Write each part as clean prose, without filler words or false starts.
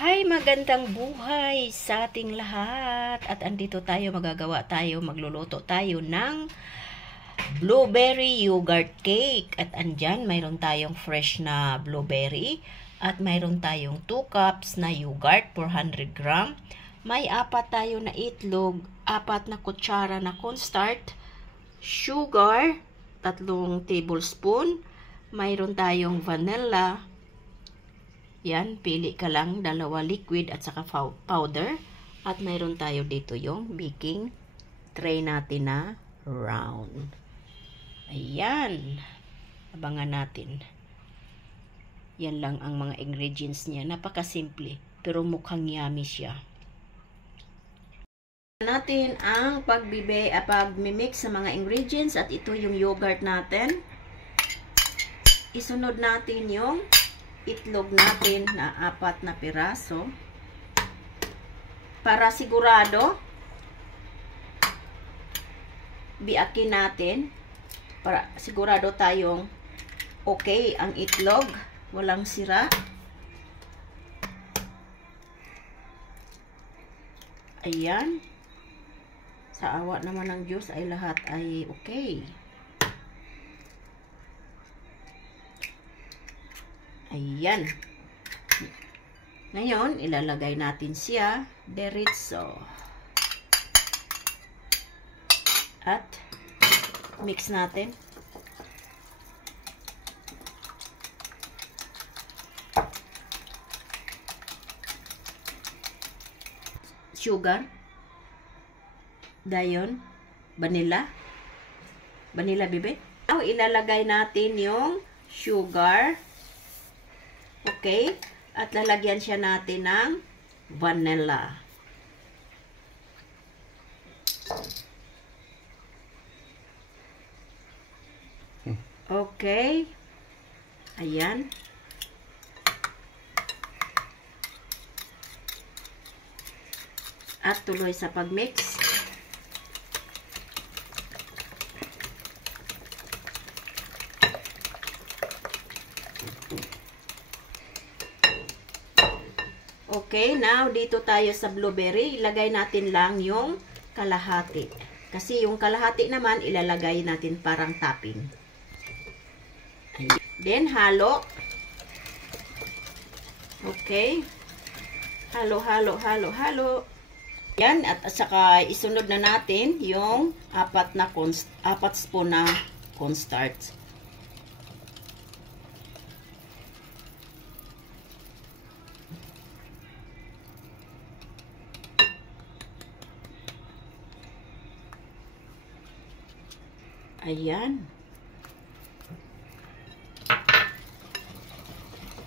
Hi, magandang buhay sa ating lahat. At andito tayo, magluluto tayo ng blueberry yogurt cake. At andyan, mayroon tayong fresh na blueberry. At mayroon tayong 2 cups na yogurt, 400 gram. May 4 tayo na itlog, 4 na kutsara na cornstarch, sugar, 3 tablespoon. Mayroon tayong vanilla. Yan, pili ka lang, 2 liquid at saka powder. At mayroon tayo dito yung baking tray natin na round. Ayan. Abangan natin. Yan lang ang mga ingredients niya. Napakasimple, pero mukhang yummy siya. Natin ang pagmimix sa mga ingredients at ito yung yogurt natin. Isunod natin yung itlog natin na 4 na piraso. Para sigurado, biakin natin para sigurado tayong okay ang itlog, walang sira. Ayan. Sa awa naman ng Diyos ay lahat ay okay. Ayan. Ngayon, ilalagay natin siya diretso. At mix natin. Sugar. Dayon. Vanilla. Vanilla, bebe. Now, ilalagay natin yung sugar. Okay? At lalagyan siya natin ng vanilla. Okay. Ayan. At tuloy sa pagmix. Okay, now dito tayo sa blueberry, ilagay natin lang yung kalahati. Kasi yung kalahati naman ilalagay natin parang topping. Then halo. Okay. Halo. Yan, at saka isunod na natin yung 4 spoon na cornstarch. Ayan.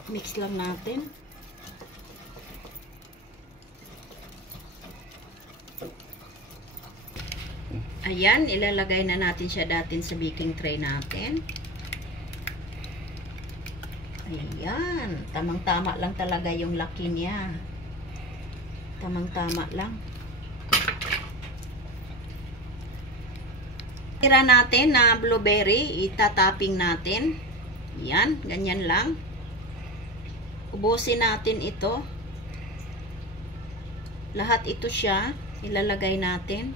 Mix lang natin. Ayan, ilalagay na natin siya datin sa baking tray natin. Ayan, tamang-tama lang talaga yung laki niya. Tamang-tama lang. Tira natin na blueberry, itatapping natin. Yan, ganyan lang. Ubusin natin ito. Lahat ito siya, ilalagay natin.